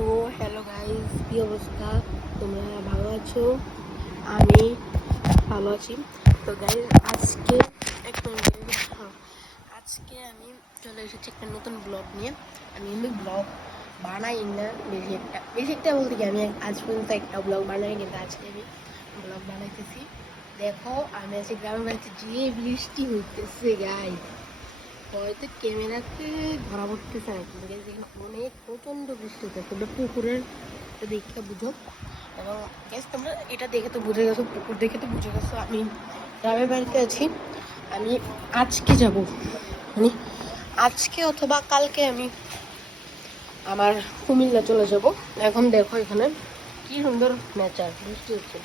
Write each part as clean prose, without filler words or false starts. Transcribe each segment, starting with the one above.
So hello guys, কি অবস্থা? তোমরা ভালো আছো? আমি ভালো আছি। তো গাইস আজকে এক মিনিট, আজকে আমি চলে এসেছি একটা নতুন ব্লগ নিয়ে। আমি এমনি ব্লগ বানাই না বেশি একটা বলতে কি, আমি আজ পর্যন্ত একটা ব্লগ বানাই, কিন্তু আজকে আমি ব্লগ বানাইতেছি। দেখো আমি আজকে গ্রামের বাড়িতে যে বৃষ্টি হইতেছে গাইস, হয়তো ক্যামেরাতে ধরা পড়তেছে না, কিন্তু এখানে অনেক প্রচণ্ড বৃষ্টি হচ্ছে। তোমরা পুকুরের দেখে বুঝো, এবং গ্যাস তোমরা এটা দেখে তো বুঝে গেছো, পুকুর দেখে তো বুঝে গেছো আমি গ্রামের বাড়িতে আছি। আমি আজকে যাব, মানে আজকে অথবা কালকে আমি আমার কুমিল্লা চলে যাব। এখন দেখো এখানে কি সুন্দর নেচার, বৃষ্টি হচ্ছে।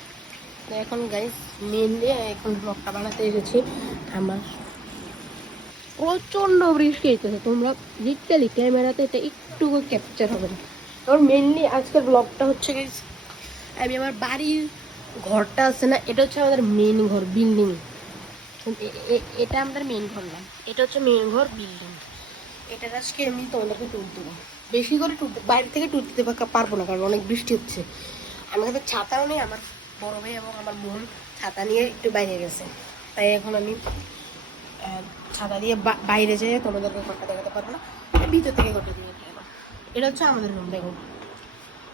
তো এখন গাইস মেনলি এখন ব্লগটা বানাতে এসেছি। আমার প্রচণ্ড বৃষ্টি হইতেছে, তোমরা লিটারালি ক্যামেরাতে এটা একটু ক্যাপচার হবে না। কারণ মেনলি আজকের ব্লগটা হচ্ছে guys, আমি আমার বাড়ির ঘরটা আছে না, এটা হচ্ছে আমাদের মেন ঘর, বিল্ডিং। এটা আমাদের মেন ঘর না, এটা হচ্ছে মেন ঘর বিল্ডিং। এটা আজকে আমি তোমাদেরকে ট্যুর দেবো। বেশি করে ট্যুর বাইরে থেকে ট্যুর দিতে পারবো না, কারণ অনেক বৃষ্টি হচ্ছে। আমার কাছে ছাতাও নেই, আমার বড় ভাই এবং আমার বোন ছাতা নিয়ে একটু বাইরে গেছে, তাই এখন আমি ছাতা দিয়ে বাইরে যেয়ে তোমাদেরকে ঘরটা দেখাতে পারবো না, ভিতর থেকে ঘরটা দিয়ে দেবো। এটা হচ্ছে আমাদের রুম। দেখো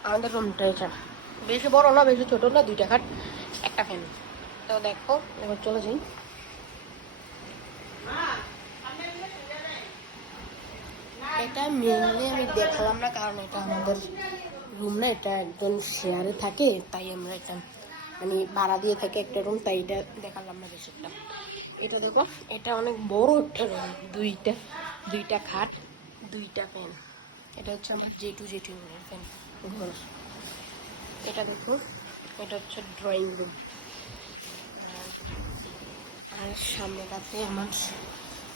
আমাদের রুমটা এটা বেশি বড় না, বেশি ছোট না, দুইটা খাট একটা ফ্যান। তো দেখো এবার চলে যাই। এটা মেনলি আমি দেখালাম না, কারণ এটা আমাদের রুম না, এটা একদম শেয়ারে থাকে, তাই আমরা এটা মানে ভাড়া দিয়ে থাকি একটা রুম, তাই এটা দেখালাম না বেশি একটা। এটা দেখো, এটা অনেক বড় একটা রুম, দুইটা খাট, দুইটা ফ্যান। এটা হচ্ছে আমার জেঠু ফ্যান ঘর। এটা দেখো, এটা হচ্ছে ড্রয়িং রুম। আর সামনেটাতে আমার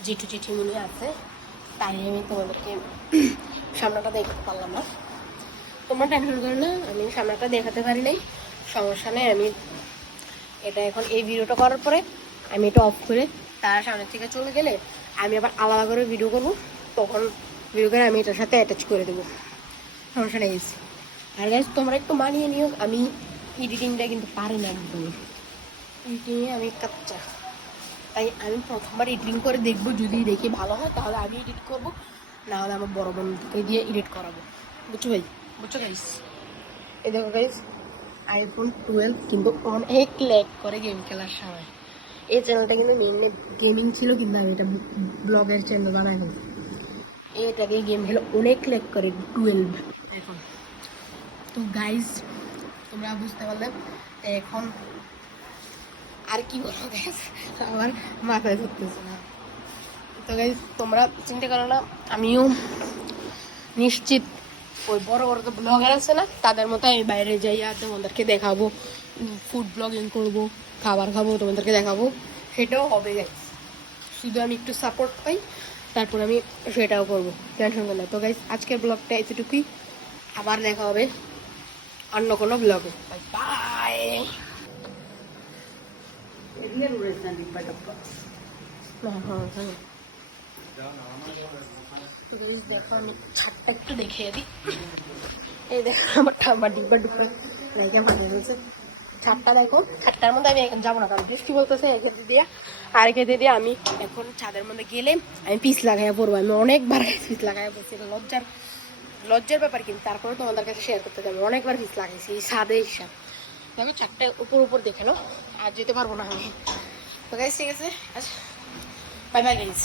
জেঠিমুনি আছে, তাই আমি তোমাদেরকে সামনেটা দেখতে পারলাম না। তোমরা টেনশন করো না, আমি সামনেটা দেখাতে পারি নাই, সমস্যা নেই। আমি এটা এখন এই ভিডিওটা করার পরে আমি এটা অফ করে তার সামনের থেকে চলে গেলে আমি আবার আলাদা করে ভিডিও করবো, তখন ভিডিও করে আমি এটার সাথে অ্যাটাচ করে দেবো, সমস্যা নেই। আর গাইস তোমরা একটু মানিয়ে নিও, আমি এডিটিংটা কিন্তু পারি না একদমই, এডিটিংয়ে আমি কাচ্চা। তাই আমি প্রথমবার এডিটিং করে দেখবো, যদি দেখি ভালো হয় তাহলে আমি এডিট করবো, না হলে আমার বড় বোনকে দিয়ে এডিট করাবো। বুঝছো ভাই, বুঝছো গাইস? এই দেখো গাইস, iPhone 12 কিন্তু অনেক ল্যাগ করে গেম খেলার সময়। এই চ্যানেলটা কিন্তু মেনলি গেমিং ছিল, কিন্তু আমি এটা ব্লগের চ্যানেল বানাই ফেলছি। এটাকে গেম খেলে অনেক ল্যাগ করে 12 এখন। তো গাইস তোমরা বুঝতে পারলে এখন আর কি বলবো গাইস, আমার মাথায় ধরতেছে না। তো গাইস তোমরা চিন্তা করো না, আমিও নিশ্চিত ওই বড় বড় যে ব্লগার আছে না, তাদের মতো আমি বাইরে যাই আর তোমাদেরকে দেখাবো, ফুড ব্লগিং করবো, খাবার খাবো, তোমাদেরকে দেখাবো, সেটাও হবে গাইস। শুধু আমি একটু সাপোর্ট পাই, তারপর আমি সেটাও করবো, টেনশন করো না। তো গাইস আজকের ব্লগটা এতটুকুই, আবার দেখা হবে অন্য কোনো ব্লগে। Bye bye. দেখো আমি ছাদটা একটু দেখিয়ে দিই। এই দেখো আমার ডিব্বা ডুব্বা লাইকা বানিয়ে রয়েছে। ছাদটা দেখো, ছাদটার মধ্যে আমি এখন যাবো না, কারণ বৃষ্টি বলতেছে। এখানে দিয়ে আর খেতে দিয়ে আমি এখন ছাদের মধ্যে গেলে আমি পিস লাগাইয়া পড়বো। আমি অনেকবার পিস লাগাইয়া পড়ছি, এটা লজ্জার ব্যাপার, কিন্তু তারপরে তোমাদের কাছে শেয়ার করতে যাবো। অনেকবার পিস লাগাইছি এই ছাদে হিসাব। দেখো ছাদটা উপর দেখে নাও, আর যেতে পারবো না আমি। তো গাইস ঠিক আছে, আচ্ছা বাই বাই গাইস।